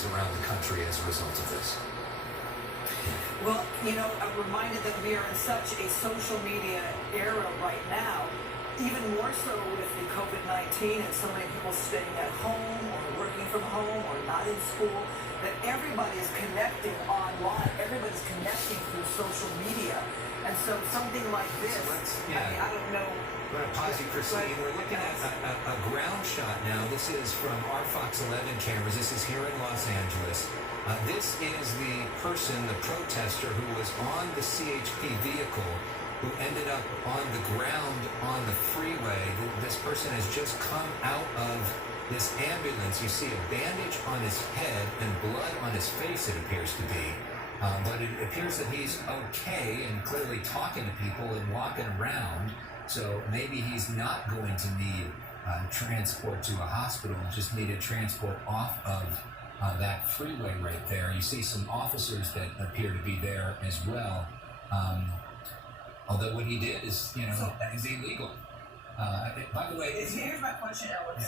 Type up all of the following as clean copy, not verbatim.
communities around the country as a result of this? Well, I'm reminded that we are in such a social media era right now, even more so with the COVID-19 and so many people staying at home or working from home or not in school, that everybody is connecting online. Everybody's connecting through social media. And so something like this, I don't know. I'm going to pause you, Christine. We're looking at a ground shot now. This is from our Fox 11 cameras. This is here in Los Angeles. This is the person, the protester, who was on the CHP vehicle, who ended up on the ground on the freeway. This person has just come out of this ambulance. You see a bandage on his head and blood on his face, it appears to be. But it appears that he's okay and clearly talking to people and walking around. So maybe he's not going to need transport to a hospital, just needed transport off of that freeway right there. You see some officers that appear to be there as well. Although what he did is, is illegal. By the way, here's my question, Alex.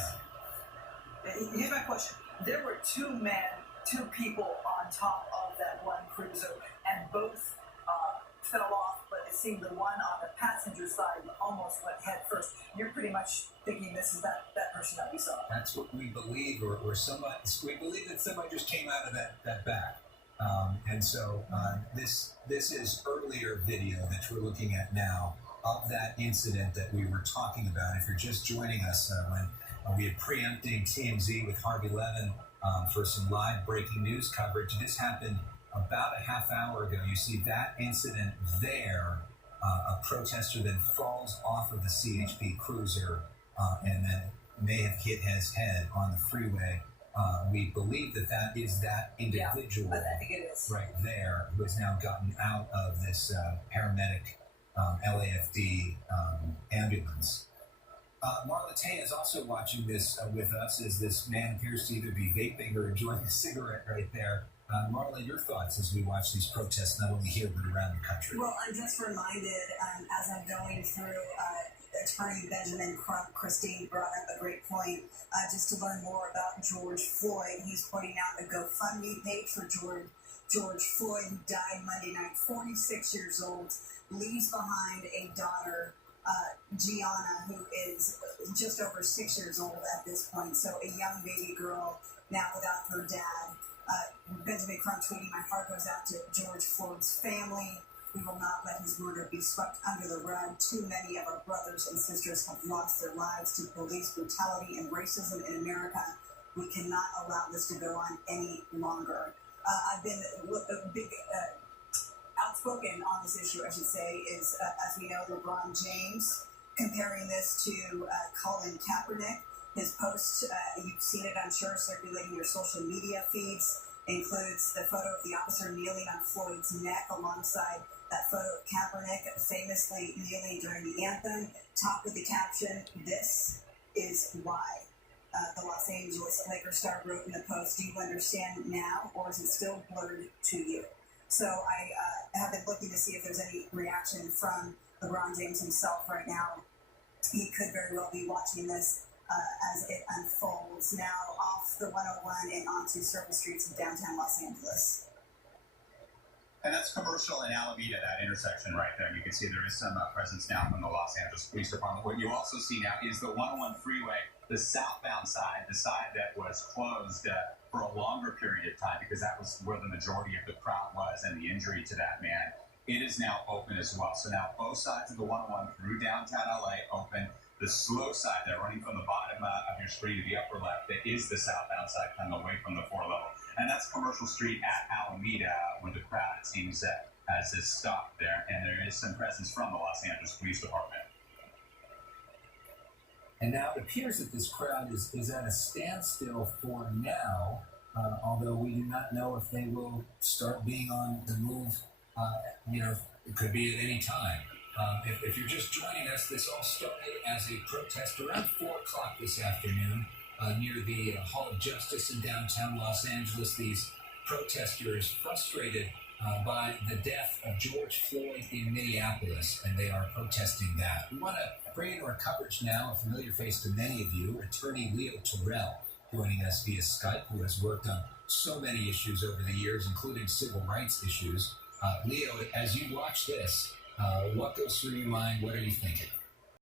Yeah. Here's my question. There were two people on top of that one cruiser, and both fell off, but it seemed the one on the passenger side almost went head first. You're pretty much thinking this is that person that we saw. That's what we believe, or somebody. We believe that somebody just came out of that back. And so this is earlier video that we're looking at now of that incident that we were talking about. If you're just joining us, when we had preempting TMZ with Harvey Levin for some live breaking news coverage, this happened about a half hour ago. You see that incident there. A protester then falls off of the CHP cruiser and then may have hit his head on the freeway. We believe that is that individual I think it is. Right there who has now gotten out of this paramedic LAFD ambulance. Marla Tay is also watching this with us as this man appears to either be vaping or enjoying a cigarette right there. Marla, your thoughts as we watch these protests, not only here but around the country? Well, I'm just reminded as I'm going through Attorney Benjamin Crump, Christine brought up a great point, just to learn more about George Floyd. He's putting out a GoFundMe page for George Floyd, who died Monday night, 46 years old, leaves behind a daughter, Gianna, who is just over 6 years old at this point, so a young baby girl now without her dad. Benjamin Crump tweeting, "My heart goes out to George Floyd's family. We will not let his murder be swept under the rug. Too many of our brothers and sisters have lost their lives to police brutality and racism in America. We cannot allow this to go on any longer." I've been a big outspoken on this issue, I should say, is, as we know, LeBron James, comparing this to Colin Kaepernick. His post, you've seen it, I'm sure, circulating your social media feeds, includes the photo of the officer kneeling on Floyd's neck alongside that photo of Kaepernick famously kneeling during the anthem, topped with the caption, "This is why." The Los Angeles Lakers star wrote in the post, "Do you understand now, or is it still blurred to you?" So I have been looking to see if there's any reaction from LeBron James himself right now. He could very well be watching this as it unfolds. Now off the 101 and onto service streets of downtown Los Angeles. And that's Commercial and Alameda, that intersection right there. You can see there is some presence now from the Los Angeles Police Department. What you also see now is the 101 freeway, the southbound side, the side that was closed for a longer period of time because that was where the majority of the crowd was and the injury to that man. It is now open as well. So now both sides of the 101 through downtown LA open. The slow side there, running from the bottom of your screen to the upper left, that is the southbound side coming away from the 4 level. And that's Commercial Street at Alameda, where the crowd, it seems, has this stopped there. And there is some presence from the Los Angeles Police Department. And now it appears that this crowd is at a standstill for now, although we do not know if they will start being on the move. It could be at any time. If you're just joining us, this all started as a protest around 4 o'clock this afternoon near the Hall of Justice in downtown Los Angeles. These protesters frustrated by the death of George Floyd in Minneapolis, and they are protesting that. We want to bring into our coverage now a familiar face to many of you, attorney Leo Terrell. joining us via Skype, who has worked on so many issues over the years, including civil rights issues. Leo, as you watch this, what goes through your mind? What are you thinking?